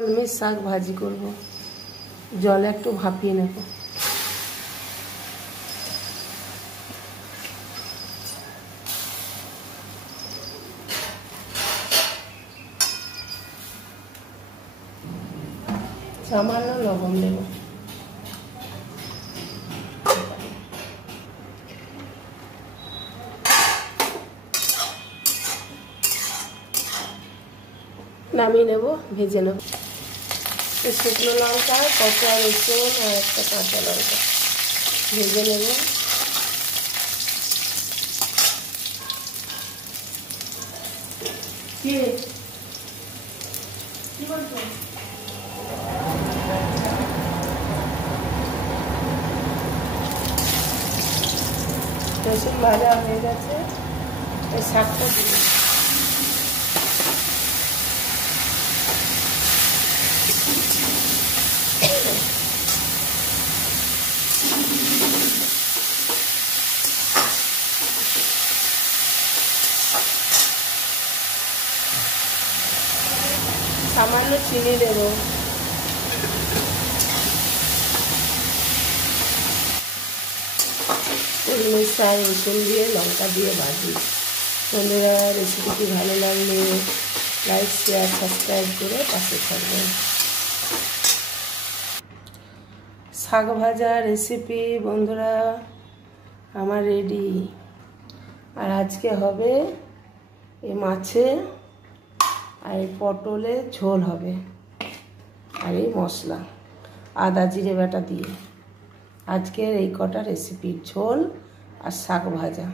কলমি শাক ভাজি করব, জলে একটু ভাপিয়ে নেব। সামান্য লবণ দেব। নামিয়ে নেব, ভেজে নেব। শুকনো লঙ্কা, কচা রসুন আর একটা কাঁচা লঙ্কা ভেজে নেব। কি বলছো? রসুন ভাজা হয়ে গেছে, এই শাকটা দিই। সামান্য চিনি দেব। কলমি শাক রসুন দিয়ে লঙ্কা দিয়ে ভাজি। বন্ধুরা, রেসিপিটি ভালো লাগলে লাইক শেয়ার সাবস্ক্রাইব করে পাশে থাকবেন। শাক ভাজা রেসিপি বন্ধুরা আমার রেডি। আর আজকে হবে এই মাছে আর এই পটলের ঝোল হবে, আর এই মশলা আদা জিরে বাটা দিয়ে আজকের এই কটা রেসিপির ঝোল আর শাক ভাজা।